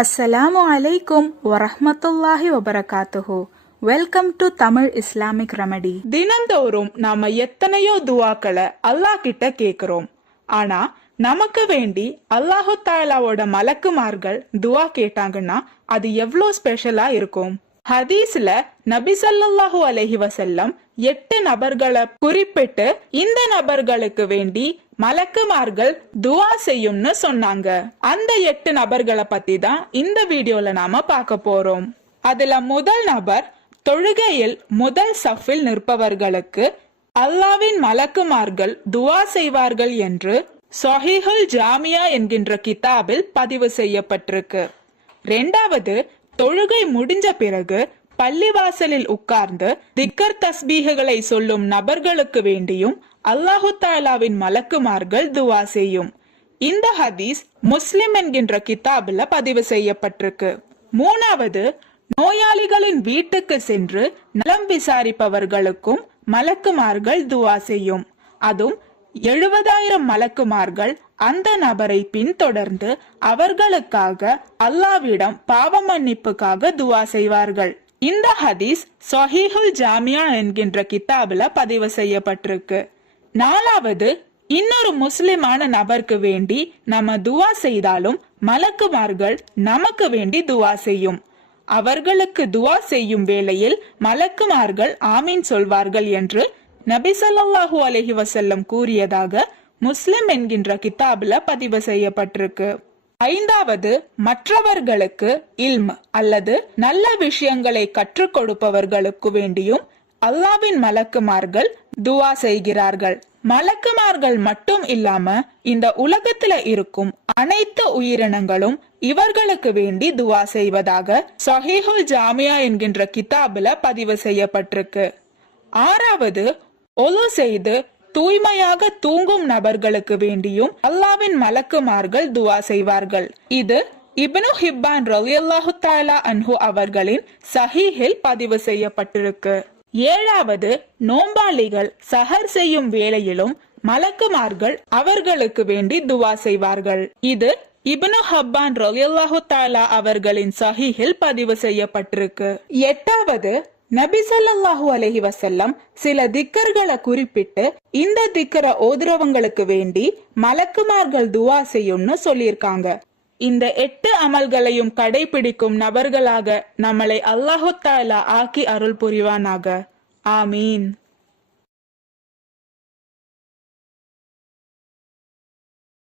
அஸ்ஸலாமு அலைக்கும் வரஹ்மத்துல்லாஹி வபரகாத்துஹு. Welcome to Tamil Islamic remedy. தினந்தோறும் நாம எத்தனையோ துவாக்களை அல்லாஹ் கிட்ட கேக்குறோம். ஆனா நமக்கு வேண்டி அல்லாஹு தாலாவோட மலக்குமார்கள் துவா கேட்டாங்கன்னா அது எவ்வளவு ஸ்பெஷலா இருக்கும். ஹதீஸ்ல நபி ஸல்லல்லாஹு அலைஹி வஸல்லம் 8 நபர்களை குறிப்பிட்டு இந்த நபர்களுக்கு வேண்டி மலக்குமார்கள் துவா செய்யும்னு சொன்னாங்க. அந்த 8 நபர்களை பத்தி தான் இந்த வீடியோல நாம பார்க்க போறோம். அதுல முதல் நபர் தொழுகையில் முதல் சஃபில் நிற்பவர்களுக்கு அல்லாவின் மலக்குமார்கள் துவா செய்வார்கள் என்று ஸஹீஹுல் ஜாமியா என்கின்ற கிதாபில் பதிவு செய்யப்பட்டிருக்கு. இரண்டாவது, தொழுகை முடிஞ்ச பிறகு பள்ளிவாசலில் உட்கார்ந்து திக்கர் தஸ்பீஹுகளை சொல்லும் நபர்களுக்கு வேண்டியும் அல்லாஹு தாலாவின் மலக்குமார்கள் துவா செய்யும். இந்த ஹதீஸ் முஸ்லிம் என்கின்ற கிதாபில் பதிவு செய்யப்பட்டிருக்கு. மூணாவது, நோயாளிகளின் வீட்டுக்கு சென்று நலம் விசாரிப்பவர்களுக்கும் மலக்குமார்கள் துவா செய்யும். அதுவும் 70,000 மலக்குமார்கள் அந்த நபரை பின்தொடர்ந்து அவர்களுக்காக அல்லாவிடம் பாவ மன்னிப்புக்காக துவா செய்வார்கள். இந்த ஹதீஸ் ஸஹீஹுல் ஜாமியா என்கின்ற கிதாபில் பதிவு செய்யப்பட்டிருக்கு. நாலாவது, இன்னொரு முஸ்லிமான நபருக்கு வேண்டி நம்ம துவா செய்தாலும் மலக்குமார்கள் நமக்கு வேண்டி துவா செய்யும். அவர்களுக்கு துவா செய்யும் வேளையில் மலக்குமார்கள் ஆமீன் சொல்வார்கள் என்று நபி ஸல்லல்லாஹு அலைஹி வஸல்லம் கூறியதாக முஸ்லிம் என்கின்ற கிதாபில் பதிவு செய்யப்பட்டிருக்கு. ஐந்தாவது, மற்றவர்களுக்கு இல்ம் அல்லது நல்ல விஷயங்களை கற்றுக் கொடுப்பவர்களுக்கு வேண்டியும் அல்லாவின் மலக்குமார்கள் துவா செய்கிறார்கள். மலக்குமார்கள் மட்டும் இல்லாம இந்த உலகத்துல இருக்கும் அனைத்து உயிரினங்களும் இவர்களுக்கு வேண்டி துவா செய்வதாக ஸஹீஹுல் ஜாமியா என்கின்ற கிதாபில் பதிவு செய்யப்பட்டிருக்கு. ஆறாவது, ஒலு செய்து தூய்மையாக தூங்கும் நபர்களுக்கு வேண்டியும் அல்லாவின் மலக்குமார்கள் துவா செய்வார்கள். இது இப்னு ஹிப்பான் ரலியல்லாஹு தஆலா அன்ஹு அவர்களின் ஸஹீஹில் பதிவு செய்யப்பட்டிருக்கு. ஏழாவது, நோம்பாளிகள் சஹர் செய்யும் வேளையிலும் மலக்குமார்கள் அவர்களுக்கு வேண்டி துவா செய்வார்கள். இது இப்னு ஹப்பான் ரலியல்லாஹு தஆலா அவர்களின் ஸஹீஹில் பதிவு செய்யப்பட்டிருக்கு. எட்டாவது, நபி ஸல்லல்லாஹு அலைஹி வஸல்லம் சில திக்கர்களை குறிப்பிட்டு இந்த திக்கரை ஓதுறவங்களுக்கு வேண்டி மலக்குமார்கள் துவா செய்யும்னு சொல்லியிருக்காங்க. இந்த 8 அமல்களையும் கடைபிடிக்கும் நபர்களாக நம்மளை அல்லாஹு தஆலா ஆக்கி அருள் புரிவானாக. ஆமீன்.